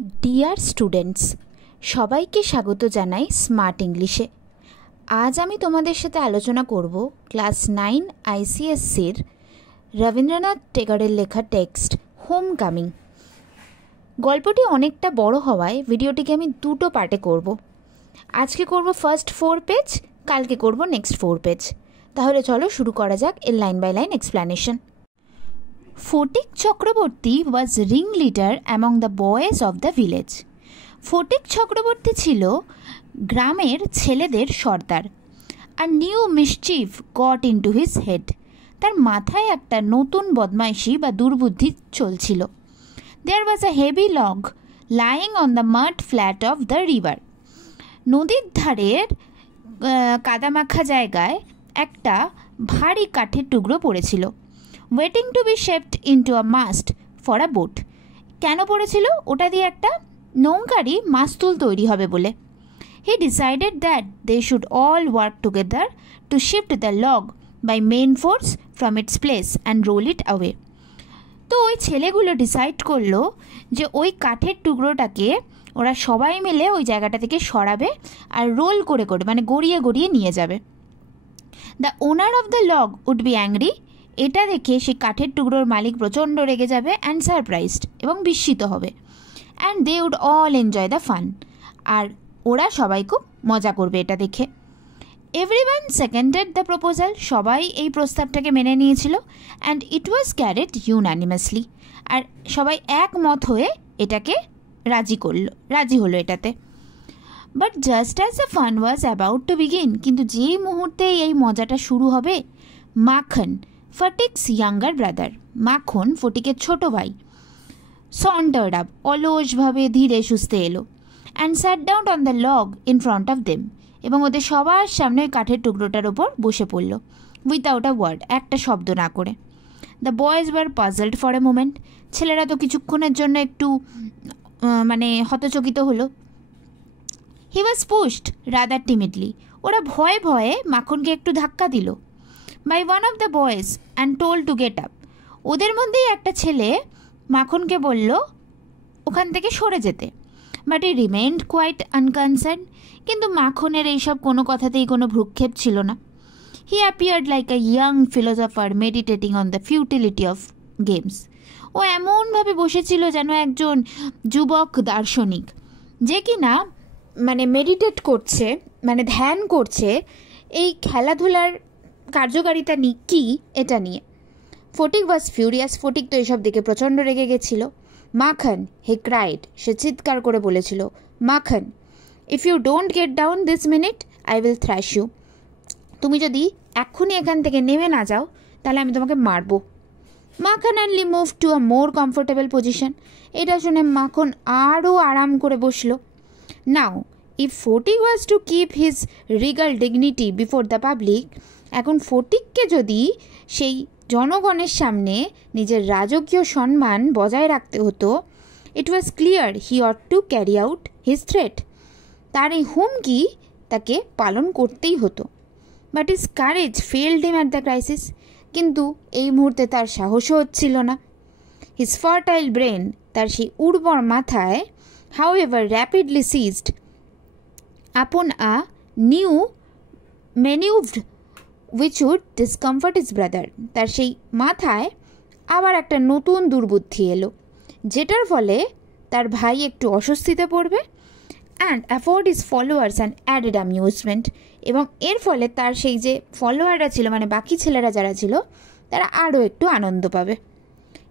Dear students, সবাইকে স্বাগত জানাই স্মার্ট ইংলিশে। আজ আমি তোমাদের সাথে আলোচনা করব ক্লাস 9 আইসিএসসির রবীন্দ্রনাথ টেগরের লেখা টেক্সট হোম কামিং। গল্পটি অনেকটা বড় হওয়ায় ভিডিওটিকে আমি দুটো পার্টে করব। আজকে করব ফার্স্ট 4 পেজ, কালকে করব নেক্সট 4 পেজ। তাহলে চলো শুরু করা যাক এর line by line explanation. Phatik Chakraborty was ringleader among the boys of the village. Phatik Chakraborty ছিল গ্রামের ছেলেদের সর্দার। আর new mischief got into his head, তার মাথায় একটা নতুন বদমাইশি বা দুর্বুদ্ধি চলছিল। There was a heavy log lying on the mud flat of the river. নদীর ধারের কাদামাখা জায়গায় একটা ভারী কাঠের টুকরো পড়েছিল। Waiting to be shaped into a mast for a boat. কেন পড়েছিল? ওটা দিয়ে একটা নৌকারই মাস্তুল তৈরি হবে বলে। He decided that they should all work together to shift the log by main force from its place and roll it away. তো ওই ছেলেগুলো ডিসাইড করলো যে ওই কাঠের টুকরোটাকে ওরা সবাই মিলে ওই জায়গাটা থেকে সরাবে আর রোল করে করে মানে গড়িয়ে গড়িয়ে নিয়ে যাবে। The owner of the log would be angry. এটা দেখে সেই কাঠের টুকরোর মালিক প্রচণ্ড রেগে যাবে অ্যান্ড সারপ্রাইজড এবং বিস্মিত হবে। And they would all enjoy the fun. আর ওরা সবাই খুব মজা করবে এটা দেখে। Everyone seconded the proposal. সবাই এই প্রস্তাবটাকে মেনে নিয়েছিল। And it was carried unanimously. আর সবাই একমত হয়ে এটাকে রাজি হলো এটাতে। But just as the fun was about to begin, কিন্তু যেই মুহূর্তে এই মজাটা শুরু হবে, মাখন ফটিকস ইয়াঙ্গার ব্রাদার, মাখন ফটিকের ছোট ভাই, সন্টার্ড আপ অলসভাবে ধীরে সুস্থে এলো and sat down on the log in front of them, এবং ওদের সবার সামনে ওই কাঠের টুকরোটার ওপর বসে পড়ল উইথাউট আ ওয়ার্ড, একটা শব্দ না করে। The boys were puzzled for a moment. ছেলেরা তো কিছুক্ষণের জন্য একটু হতচকিত হলো। He was pushed rather timidly. ওরা ভয়ে ভয়ে মাখনকে একটু ধাক্কা দিল by one of the boys and told to get up. ওদের মধ্যেই একটা ছেলে মাখনকে বলল ওখান থেকে সরে যেতে। But he remained quite unconcerned. কিন্তু মাখনের এইসব কোনো কথাতেই কোনো ভ্রুক্ষেপ ছিল না। He appeared like a young philosopher meditating on the futility of games. ও এমনভাবে বসেছিল যেন একজন যুবক দার্শনিক, যে কিনা মেডিটেট করছে, ধ্যান করছে এই খেলাধুলার কার্যকারিতা কী এটা নিয়ে। ফটিক ওয়াজ ফিউরিয়াস। ফটিক তো এসব দেখে প্রচণ্ড রেগে গেছিল। মাখন, হি ক্রাইড, সে চিৎকার করে বলেছিল, Makhan, if you don't get down this minute I will thrash you. তুমি যদি এক্ষুনি এখান থেকে নেমে না যাও তাহলে আমি তোমাকে মারবো। Makhan only move to a more comfortable position. এটা শুনে মাখন আরও আরাম করে বসলো। Now if Phatik was to keep his regal dignity before the public, এখন ফটিককে যদি সেই জনগণের সামনে নিজের রাজকীয় সম্মান বজায় রাখতে হতো, it was clear he ought to carry out his threat. তার এই হুমকি তাকে পালন করতেই হতো। But his courage failed him at the crisis. কিন্তু এই মুহূর্তে তার সাহসও হচ্ছিল না। হিজ ফার্টাইল ব্রেন, তার সেই উর্বর মাথায়, how ever rapidly seized upon a new manoeuvre which would discomfort his brother. তার সেই মাথায় আবার একটা নতুন দুর্বুদ্ধি এলো, যেটার ফলে তার ভাই একটু অস্বস্তিতে পড়বে। And afford his followers and added amusement, এবং এর ফলে তার সেই যে ফলোয়াররা ছিল, বাকি ছেলেরা যারা ছিল, তারা আরও একটু আনন্দ পাবে।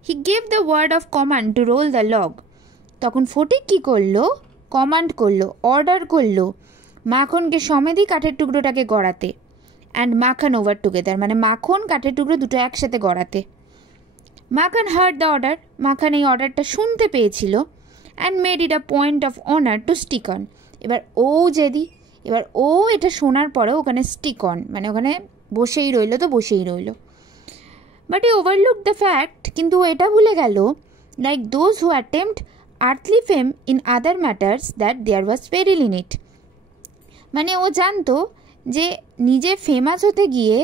He gave the word of command to roll the log. তখন ফটিক কী করলো? কমান্ড করলো, অর্ডার করলো মাখনকে সমেতই কাঠের টুকরোটাকে গড়াতে। অ্যান্ড মাখন ওভার টুগেদার, মাখন কাঠের টুকরো দুটো একসাথে গড়াতে। মাখন হার্ড দ্য অর্ডার। মাখন এই অর্ডারটা শুনতে পেয়েছিল। And made it a point of honour to stick on. এবার ও এটা শোনার পরেও ওখানে স্টিক অন, ওখানে বসেই রইল। But he overlook the fact, কিন্তু ও এটা ভুলে গেল, like those who attempt earthly fame in other matters, that there was peril in it. ও জানতো যে নিজে ফেমাস হতে গিয়ে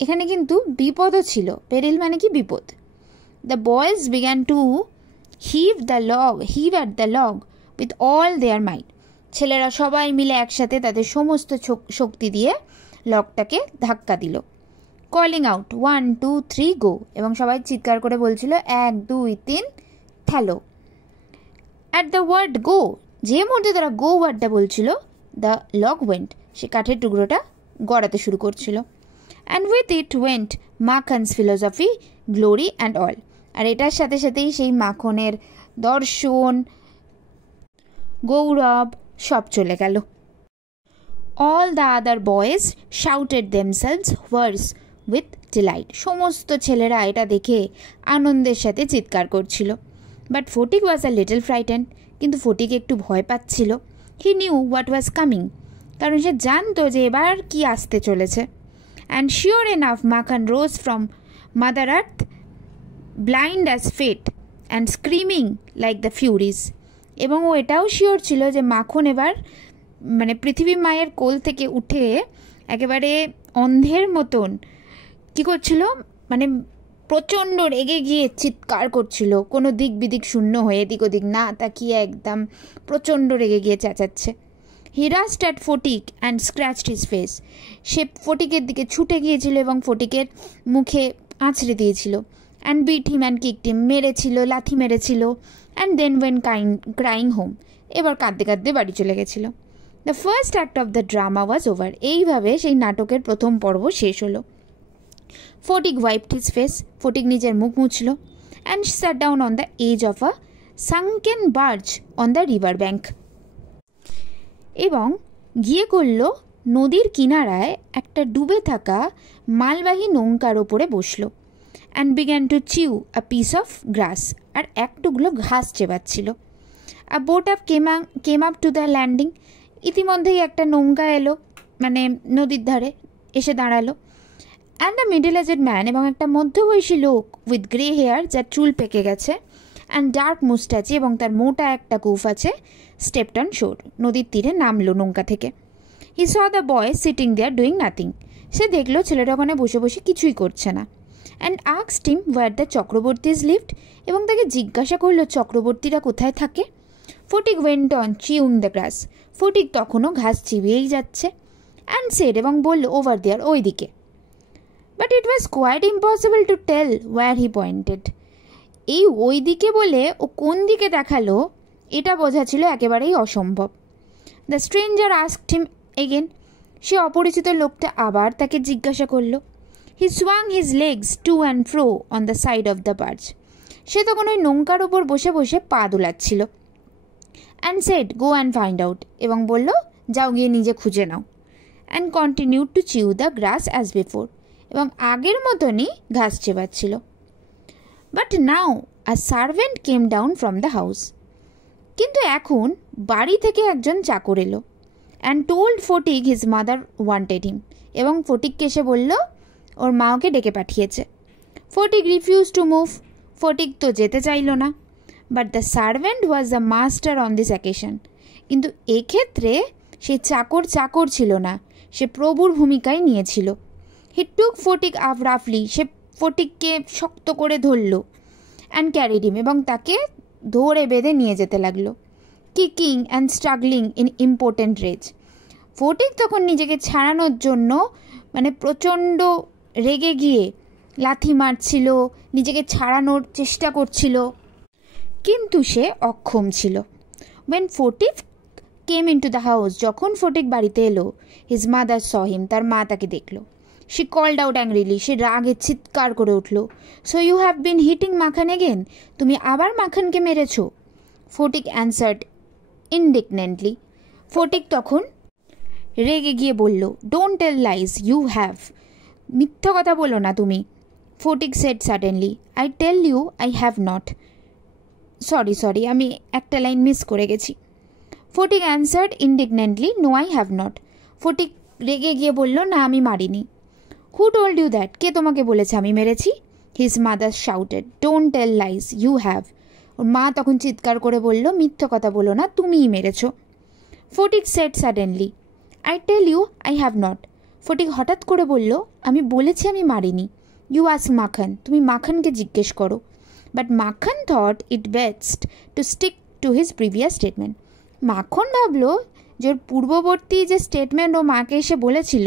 এখানে কিন্তু বিপদও ছিল। পেরিল কি বিপদ। The boys began to heave at the log with all their might. ছেলেরা সবাই মিলে একসাথে তাদের সমস্ত শক্তি দিয়ে লকটাকে ধাক্কা দিল। কলিং আউট 1 2 3 গো, এবং সবাই চিৎকার করে বলছিল 1 2 3 ঠেলো। অ্যাট দ্য ওয়ার্ড গো, যে মুহূর্তে তারা গো ওয়ার্ডটা বলছিল, দ্য লক ওয়েন্ট, সে কাঠের টুকরোটা গড়াতে শুরু করছিল। And with it went Makhan's philosophy, glory and all, আর এটার সাথে সাথেই সেই মাখনের দর্শন, গৌরব সব চলে গেল। All the other boys shouted themselves hoarse with delight, সমস্ত ছেলেরা এটা দেখে আনন্দের সাথে চিৎকার করছিল। But Phatik was a little frightened, কিন্তু ফটিক একটু ভয় পাচ্ছিল। He knew what was coming, কারণ সে জানতো যে এবার কি আসতে চলেছে। And sure enough Makhan rose from mother earth, blind as fate and screaming like the furies, এবং ও এটাও শিওর ছিল যে মাখন এবার মানে পৃথিবী মায়ের কোল থেকে উঠে একেবারে অন্ধের মতন কী করছিল, মানে প্রচণ্ড রেগে গিয়ে চিৎকার করছিল, কোনো দিক বিদিক শূন্য হয়ে এদিক ওদিক না তাকিয়ে একদম প্রচণ্ড রেগে গিয়ে চেঁচাচ্ছে। He rushed at Phatik and scratched his face, সে ফটিকের দিকে ছুটে গিয়েছিল এবং ফটিকের মুখে আঁচড়ে দিয়েছিল। And beat him and kicked him, মেরেছিল, লাথি মেরেছিল। And then went crying home, এবার কাঁদতে কাঁদতে বাড়ি চলে গেছিল। The first act of the drama was over, এইভাবে সেই নাটকের প্রথম পর্ব শেষ হলো। ফটিক ওয়াইপড হিজ ফেস, ফটিক নিজের মুখ মুছল। And sat down on the edge of a sunken barge on the river bank, এবং গিয়ে করল নদীর কিনারায় একটা ডুবে থাকা মালবাহী নৌকার ওপরে বসল। And began to chew a piece of grass, আর এক টুকরো ঘাস চেবাচ্ছিল। A boat up came up to the landing, ইতিমধ্যেই একটা নৌকা এলো, মানে নদীর ধারে এসে দাঁড়ালো। And a middle aged man, এবং একটা মধ্যবয়সী লোক উইথ গ্রে হেয়ার, যার চুল পেকে গেছে, অ্যান্ড ডার্ক মুস্টাচি, এবং তার মোটা একটা কুফ আছে, স্টেপড অন শোর, নদীর তীরে নামলো নৌকা থেকে। He saw the boy sitting there doing nothing, সে দেখলো ছেলেটা ওখানে বসে বসে কিছুই করছে না। And asked him where the Chakrabortys lived, এবং তাকে জিজ্ঞাসা করলো চক্রবর্তীরা কোথায় থাকে। Phatik went on chewing the grass, ফটিক তখনও ঘাস চিবিয়েই যাচ্ছে। অ্যান্ড সেড, এবং বলল ওভার দেয়ার, ওই দিকে। But it was quite impossible to tell where he pointed, এই ওই দিকে বলে ও কোন দিকে দেখালো এটা বোঝা ছিল একেবারেই অসম্ভব। The stranger asked him again, সে অপরিচিত লোকটা আবার তাকে জিজ্ঞাসা করলো। He swung his legs to and fro on the side of the barge, সে তখন ওই নৌকার ওপর বসে বসে পা দুলাচ্ছিল। And said go and find out, এবং বলল যাও গিয়ে নিজে খুঁজে নাও। And continued to chew the grass as before, এবং আগের মতনই ঘাস চেবাচ্ছিল। But now a servant came down from the house, কিন্তু এখন বাড়ি থেকে একজন চাকর এলো। And told Phatik his mother wanted him, এবং ফটিককে এসে বলল ওর মা ওকে ডেকে পাঠিয়েছে। ফটিক রিফিউজ টু মুভ, ফটিক তো যেতে চাইল না। But the servant was the master on this occasion, কিন্তু এক্ষেত্রে সে চাকর ছিল না, সে প্রভুর ভূমিকায় নিয়েছিল। হি টুক ফটিক আপ রাফলি, সে ফটিককে শক্ত করে ধরল। অ্যান্ড ক্যারিড হিম, এবং তাকে ধরে বেঁধে নিয়ে যেতে লাগলো। Kicking and struggling in important rage, Phatik তখন নিজেকে ছাড়ানোর জন্য মানে প্রচণ্ড রেগে গিয়ে লাথি মারছিল, নিজেকে ছাড়ানোর চেষ্টা করছিল, কিন্তু সে অক্ষম ছিল। When Phatik came into the house, যখন ফটিক বাড়িতে এলো, হিজ মাদার স হিম, তার মা তাকে দেখলো। শি কল্ড আউট অ্যাংরিলি, সে রাগে চিৎকার করে উঠল। So you have been hitting Makhan again, তুমি আবার মাখনকে মেরেছ। ফটিক অ্যান্সার্ড ইনডিগনেন্টলি, ফটিক তখন রেগে গিয়ে বলল don't tell lies, you have, মিথ্যা কথা বলো না তুমি। Phatik said suddenly I tell you I have not, sorry আমি একটা লাইন মিস করে গেছি। Phatik answered indignantly no I have not, ফটিক রেগে গিয়ে বলল না আমি মারিনি। হু টোল্ড ইউ দ্যাট, কে তোমাকে বলেছে আমি মেরেছি? His mother shouted don't tell lies, you have, ওর মা তখন চিৎকার করে বলল মিথ্য কথা বলো না, তুমিই মেরেছ। Phatik said suddenly I tell you I have not, Phatik হঠাৎ করে বলল আমি বলেছি আমি মারিনি। ইউ আস্ক মাখন, তুমি মাখনকে জিজ্ঞেস করো। বাট মাখন thought it best to stick to his previous statement, মাখন ভাবলো যে ওর পূর্ববর্তী যে স্টেটমেন্ট ও মাকে এসে বলেছিল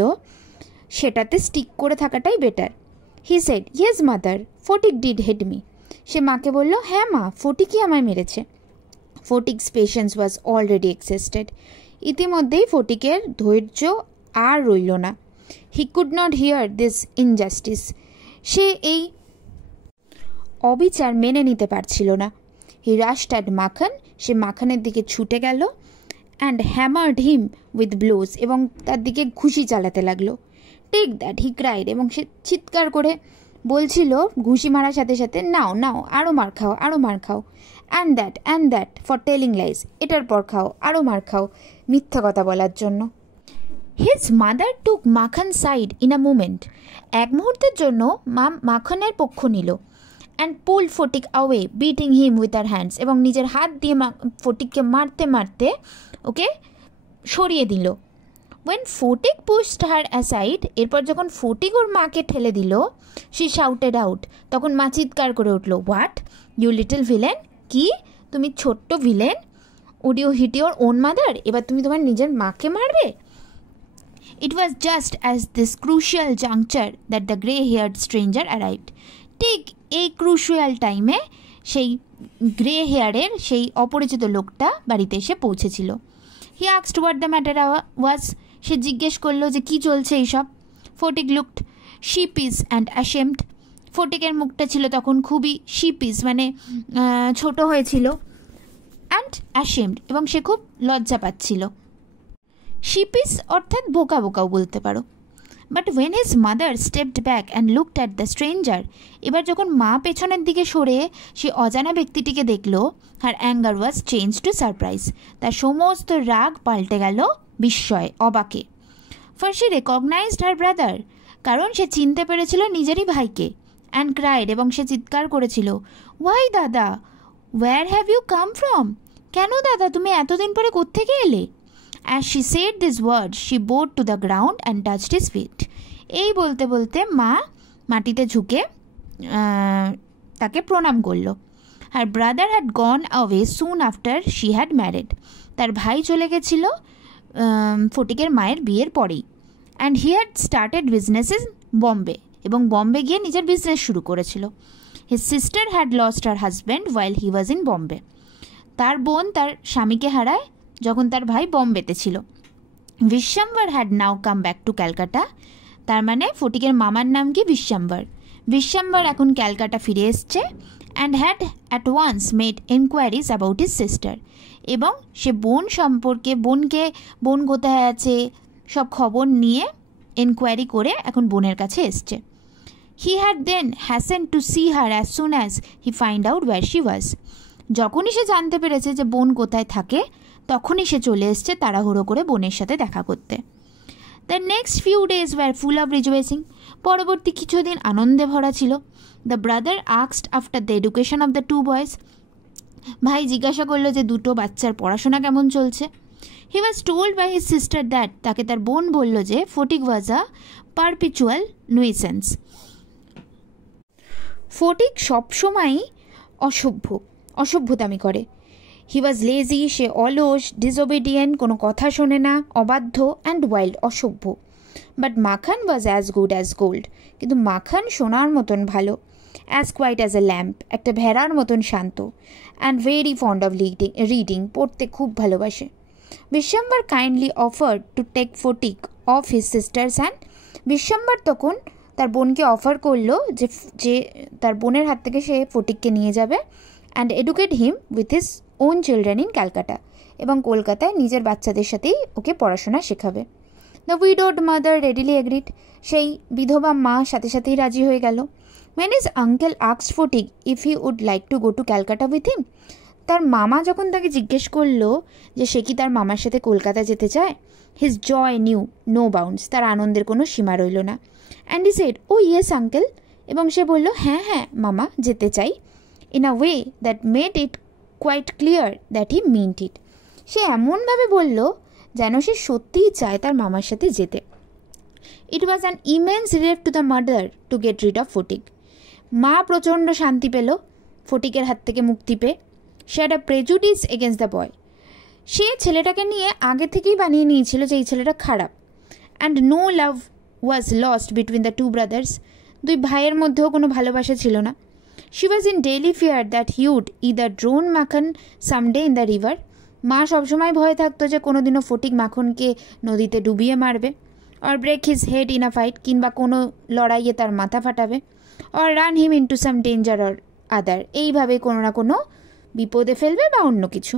সেটাতে স্টিক করে থাকাটাই better. He said, yes mother, Phatik did hit me. সে মাকে বলল, হ্যাঁ মা, ফটিকই আমায় মেরেছে। Phatik's patience was already exhausted. ইতিমধ্যেই ফটিকের ধৈর্য আর রইল না। He could not hear this injustice. সে এই অবিচার মেনে নিতে পারছিল না। হি রাশড অ্যাট মাখন। সে মাখনের দিকে ছুটে গেল অ্যান্ড হ্যামার্ড হিম উইথ ব্লোজ, এবং তার দিকে ঘুষি চালাতে লাগলো। টেক দ্যাট, হি ক্রাইড, এবং সে চিৎকার করে বলছিল ঘুষি মারার সাথে সাথে, নাও নাও, আরও মার খাও, আরও মার খাও। And that for telling lies, এটার পর খাও, আরও মার খাও, মিথ্যা কথা বলার জন্য। হিজ মাদার টুক মাখন সাইড ইন আ মুমেন্ট। এক মুহূর্তের জন্য মা মাখনের পক্ষ নিল। And pull Phatik away, beating him with her hands, এবং নিজের হাত দিয়ে ফটিককে মারতে মারতে ওকে সরিয়ে দিল। When Phatik pushed her aside, এরপর যখন ফটিক ওর মাকে ঠেলে দিল, শি শাউটেড আউট, তখন মা চিৎকার করে উঠল, হোয়াট ইউ লিটল ভিলেন, কি তুমি ছোট্ট villain, would you hit your own mother, এবার তুমি তোমার নিজের মাকে মারবে? It was just as this crucial juncture that the grey-haired stranger arrived. ঠিক এই ক্রুশিয়াল টাইমে সেই গ্রে হেয়ারের সেই অপরিচিত লোকটা বাড়িতে এসে পৌঁছেছিল। He asked what the matter was. সে জিজ্ঞেস করলো যে কী চলছে এইসব। Phatik looked sheepish and ashamed. ফটিকের মুখটা ছিল তখন খুবই শিপিস, মানে ছোট হয়েছিল, অ্যান্ড অ্যাশেমড, এবং সে খুব লজ্জা পাচ্ছিল। শিপিস অর্থাৎ বোকা বোকাও বলতে পারো। But when his mother stepped back and looked at the stranger, এবার যখন মা পেছনের দিকে সরে সে অজানা ব্যক্তিটিকে দেখল, her anger was change to surprise. তার সমস্ত রাগ পাল্টে গেল বিস্ময়, অবাকে। For she recognised her brother, কারণ সে চিনতে পেরেছিল নিজেরই ভাইকে। অ্যান্ড ক্রাইড, এবং সে চিৎকার করেছিল, why Dada, where have you come from, কেন দাদা তুমি এতদিন পরে কোত্থেকে এলে? As she said these words, she bowed to the ground and touched his feet. এই বলতে বলতে মা মাটিতে ঝুঁকে তাকে প্রণাম করল। Her brother had gone away soon after she had married. তার ভাই চলে গেছিল ফটিকের মায়ের বিয়ের পরেই। And he had started business in Bombay, এবং বম্বে গিয়ে নিজের বিজনেস শুরু করেছিল। His sister had lost her husband while he was in Bombay. তার বোন তার স্বামীকে হারায় যখন তার ভাই বম্বেতে ছিল। Bishambhar had now come back to Calcutta. তার মানে ফটিকের মামার নাম কি? বিশ্বম্বর। বিশ্বম্বর এখন ক্যালকাটা ফিরে এসছে। And had at once made enquiries about his sister, এবং সে বোন সম্পর্কে, বোন কোথায় আছে সব খবর নিয়ে এনকোয়ারি করে এখন বোনের কাছে এসছে। He had then hasten to see her as soon as he find out where she was. যখনই সে জানতে পেরেছে যে বোন কোথায় থাকে, তখনই সে চলে এসছে তাড়াহুড়ো করে বোনের সাথে দেখা করতে। The next few days were full of rejoicing. পরবর্তী কিছুদিন আনন্দে ভরা ছিল। The brother asked after the education of the two boys. ভাই জিজ্ঞাসা করলো যে দুটো বাচ্চার পড়াশোনা কেমন চলছে। He was told by his sister that, তাকে তার বোন বলল যে Phatik was a perpetual nuisance. ফটিক সবসময়ই অসভ্যতামি করে। হি ওয়াজ লেজি, সে অলস, ডিসওবিডিয়েন্ট, কোনো কথা শোনে না, অবাধ্য, অ্যান্ড ওয়াইল্ড, অসভ্য। But Makhan was as good as gold. কিন্তু মাখন সোনার মতন ভালো। As quiet as a lamb, একটা ভেড়ার মতন শান্ত। And very fond of reading, পড়তে খুব ভালোবাসে। Bishambhar kindly offered to take Phatik off his sister's hand. Bishambhar তখন তার বোনকে অফার করলো যে তার বোনের হাত থেকে সে ফটিককে নিয়ে যাবে and educate him with his own children in Calcutta, এবং কলকাতায় নিজের বাচ্চাদের সাথেই ওকে পড়াশোনা শেখাবে। The widowed mother readily agreed. সেই বিধবা মা সাথে সাথেই রাজি হয়ে গেল। When his uncle asked Phatik if he would like to go to Calcutta with him, তার মামা যখন তাকে জিজ্ঞেস করলো যে সে কি তার মামার সাথে কলকাতা যেতে চায়, his joy knew no bounds, তার আনন্দের কোনো সীমা রইল না। And he said, oh yes uncle, এবং সে বলল, হ্যাঁ হ্যাঁ মামা, যেতে চাই, in a way that made it quite clear that he meant it. সে এমনভাবে বলল যেন সে সত্যিই চায় তার মামার সাথে যেতে। It was an immense relief to the mother to get rid of Phatik. মা প্রচণ্ড শান্তি পেল ফটিকের হাত থেকে মুক্তি পেয়ে। She had a prejudice against the boy. সে ছেলেটাকে নিয়ে আগে থেকেই বানিয়ে নিয়েছিল যে এই ছেলেটা খারাপ। And no love was lost between the two brothers, দুই ভাইয়ের মধ্যেও কোনো ভালোবাসা ছিল না। She was in daily fear that he would either drown Makhan someday in the river, মা সবসময় ভয় থাকতো যে কোনোদিনও ফটিক মাখনকে নদীতে ডুবিয়ে মারবে, or break his head in a fight, কিংবা কোনো লড়াইয়ে তার মাথা ফাটাবে, or run him into some danger or other, এইভাবে কোনো না কোনো বিপদে ফেলবে বা অন্য কিছু।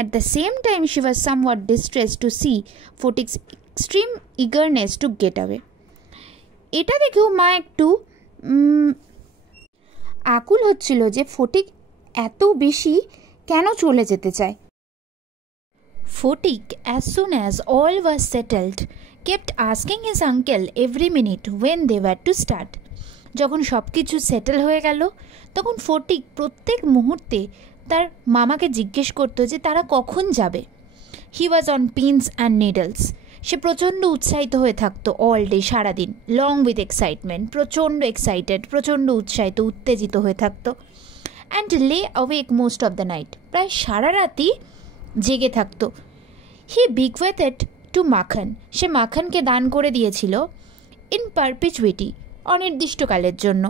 At the same time, she was somewhat distressed to see Fotik's extreme eagerness to get away. এটা দেখেও মা একটু আকুল হচ্ছিল যে ফটিক এত বেশি কেন চলে যেতে চায়। Fotik, as soon as all was settled, kept asking his uncle every minute when they were to start. যখন সব কিছু সেটেল হয়ে গেল তখন ফটিক প্রত্যেক মুহূর্তে তার মামাকে জিজ্ঞেস করতো যে তারা কখন যাবে। He was on pins and needles, সে প্রচণ্ড উৎসাহিত হয়ে থাকতো অল ডে, সারাদিন, লং উইথ এক্সাইটমেন্ট, প্রচণ্ড এক্সাইটেড, প্রচণ্ড উৎসাহিত, উত্তেজিত হয়ে থাকতো। And lay awake most of the night, প্রায় সারা রাতই জেগে থাকতো। হি বিকওয়েথেড টু মাখন, সে মাখনকে দান করে দিয়েছিল ইন পারপিচুইটি, অনির্দিষ্টকালের জন্য,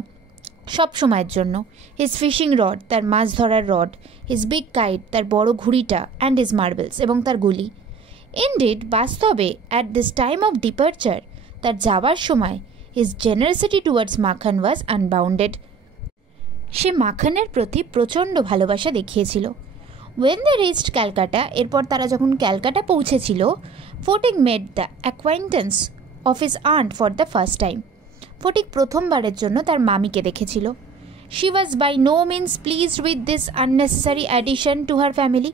সব সময়ের জন্য। হিজ ফিশিং রড, তার মাছ ধরার রড, হিজ বিগ কাইট, তার বড় ঘুড়িটা, অ্যান্ড হিজ মার্বেলস, এবং তার গুলি। ইনডিড, বাস্তবে at this time of departure, তার যাওয়ার সময়, হিজ জেনারেসিটি টুয়ার্ডস মাখন ওয়াজ আনবাউন্ডেড, সে মাখনের প্রতি প্রচণ্ড ভালোবাসা দেখিয়েছিল। ওয়েন দে রিচড ক্যালকাটা, এরপর তারা যখন ক্যালকাটা পৌঁছেছিল, Phatik made the acquaintance of his aunt for the first time, Phatik প্রথমবারের জন্য তার মামিকে দেখেছিল। She was by no means pleased with this unnecessary addition to her family,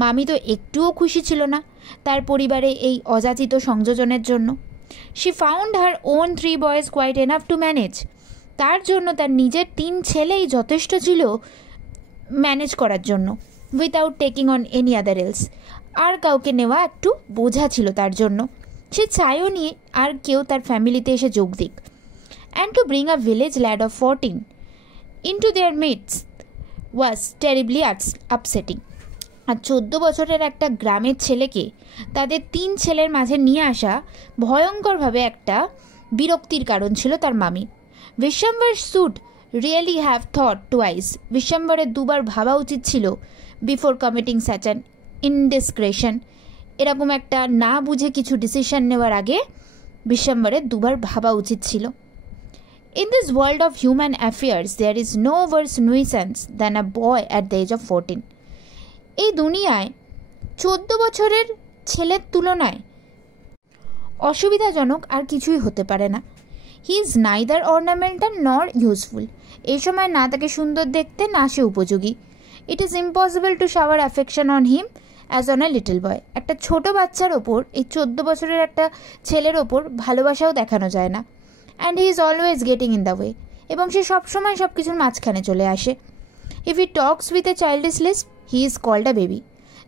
মামি তো একটুও খুশি ছিল না তার পরিবারে এই অযাচিত সংযোজনের জন্য। She found her own 3 boys quite enough to manage, তার জন্য তার নিজের 3 ছেলেই যথেষ্ট ছিল ম্যানেজ করার জন্য, without taking on any other else, আর কাউকে নেওয়া একটু বোঝা ছিল তার জন্য। সে চায়ও নিয়ে আর কেউ তার ফ্যামিলিতে এসে যোগ দিক। And to bring a village lad of 14 into their midst was terribly upsetting. আর 14 বছরের একটা গ্রামের ছেলেকে তাদের 3 ছেলের মাঝে নিয়ে আসা ভয়ঙ্করভাবে একটা বিরক্তির কারণ ছিল তার মামি। Bishambar should really have thought twice, বিশ্বম্বরের 2বার ভাবা উচিত ছিল before committing such an indiscretion, এরকম একটা না বুঝে কিছু ডিসিশন নেওয়ার আগে বিশ্বম্বরের 2বার ভাবা উচিত ছিল। In this world of human affairs, there is no worse nuisance than a boy at the age of 14. এই দুনিয়ায় 14 বছরের ছেলের তুলনায় অসুবিধাজনক আর কিছুই হতে পারে না। He is neither ornamental nor useful, এই সময় না তাকে সুন্দর দেখতে না সে উপযোগী। It is impossible to shower affection on him as on a little boy, একটা ছোট বাচ্চার ওপর, এই 14 বছরের একটা ছেলের ওপর ভালোবাসাও দেখানো যায় না। And he is always getting in the way, এবং সে সবসময় সব কিছুর মাঝখানে চলে আসে। If he talks with a childish lisp, he is called a baby,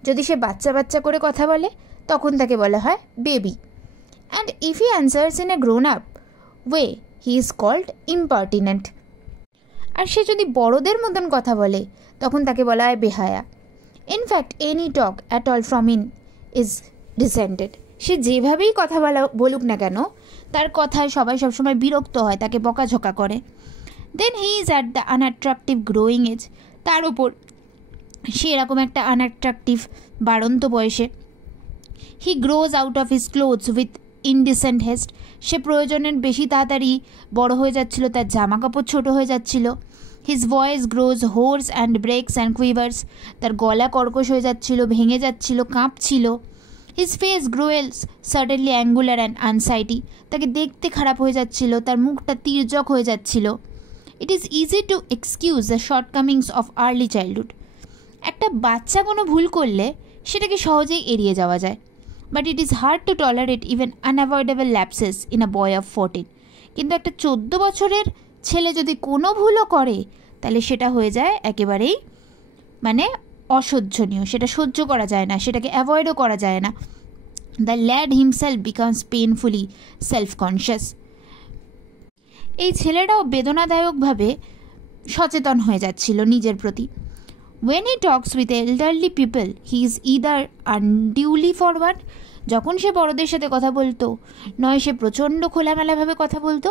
যদি সে বাচ্চা বাচ্চা করে কথা বলে তখন তাকে বলা হয় baby. And if he answers in a grown up way, he is called impertinent, আর সে যদি বড়দের মতন কথা বলে তখন তাকে বলা হয় বেহায়া। In fact any talk at all from in is resented, সে যেভাবেই কথা বলুক না কেন তার কথায় সবাই সবসময় বিরক্ত হয়, তাকে বকাঝকা করে। Then he is at the unattractive growing age, তার ওপর সে এরকম একটা আনঅ্যাট্রাকটিভ বাড়ন্ত বয়সে। He grows out of his clothes with indecent haste, সে প্রয়োজনের বেশি তাড়াতাড়ি বড় হয়ে যাচ্ছিল, তার জামা কাপড় ছোটো হয়ে যাচ্ছিল। His voice grows hoarse and breaks and quivers, তার গলা কর্কশ হয়ে যাচ্ছিল, ভেঙে যাচ্ছিল, কাঁপছিল। His face grows suddenly angular and unsightly, তাকে দেখতে খারাপ হয়ে যাচ্ছিল, তার মুখটা তির্যক হয়ে যাচ্ছিল। It is easy to excuse the shortcomings of early childhood, একটা বাচ্চা কোনো ভুল করলে সেটাকে সহজেই এড়িয়ে যাওয়া যায়, but it is hard to tolerate even unavoidable lapses in a boy of 14। কিন্তু একটা 14 বছরের ছেলে যদি কোনো ভুলও করে তাহলে সেটা হয়ে যায় একেবারেই মানে অসহ্যনীয়, সেটা সহ্য করা যায় না, সেটাকে অ্যাভয়েডও করা যায় না। The lad himself becomes painfully self conscious, এই ছেলেটাও বেদনাদায়কভাবে সচেতন হয়ে যাচ্ছিল নিজের প্রতি। When he talks with elderly people, he is either unduly forward, যখন সে বড়দের সাথে কথা বলতো, নয় সে প্রচণ্ড খোলামেলাভাবে কথা বলতো,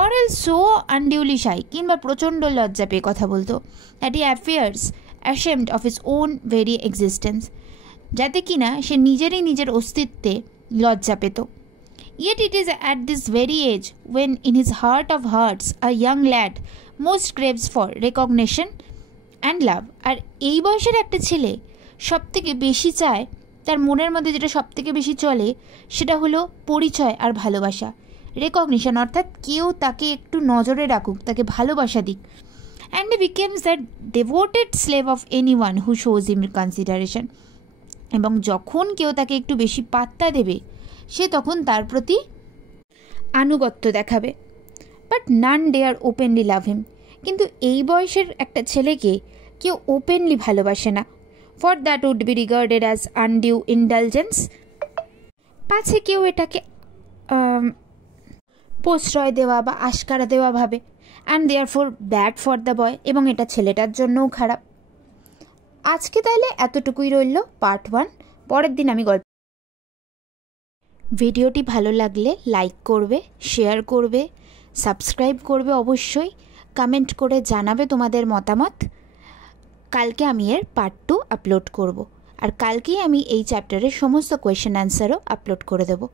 or else so unduly shy, কিংবা প্রচণ্ড লজ্জা পেয়ে কথা বলতো, that he appears ashamed of his own very existence, যাতে কিনা সে নিজের অস্তিত্বে লজ্জা পেত. Yet it is at this very age when in his heart of hearts a young lad most craves for recognition and love. আর এই বয়সের একটা ছেলে সবথেকে বেশি চায়, তার মনের মধ্যে যেটা সবথেকে বেশি চলে সেটা হলো পরিচয় আর ভালোবাসা, রেকগনিশন, অর্থাৎ কেউ তাকে একটু নজরে রাখুক, তাকে ভালোবাসা দিক. And he becomes the devoted slave of anyone who shows him consideration. এবং যখন কেউ তাকে একটু বেশি পাত্তা দেবে সে তখন তার প্রতি আনুগত্য দেখাবে. But none dare openly love him. কিন্তু এই বয়সের একটা ছেলেকে কেউ ওপেনলি ভালোবাসে না. For that would be regarded as undue indulgence. পাছে কেউ এটাকে প্রশ্রয় দেওয়া বা আশকারা দেওয়া ভাবে. And therefore bad for the boy. এবং এটা ছেলেটার জন্যও খারাপ. আজকে তাহলে এতটুকুই রইল পার্ট 1. পরের দিন আমি গল্প. ভিডিওটি ভালো লাগলে লাইক করবে, শেয়ার করবে, সাবস্ক্রাইব করবে, অবশ্যই কমেন্ট করে জানাবে তোমাদের মতামত. কালকে আমি এর পার্ট 2 আপলোড করব, আর কালকেই আমি এই চ্যাপ্টারের সমস্ত কোয়েশ্চেন অ্যান্সারও আপলোড করে দেবো.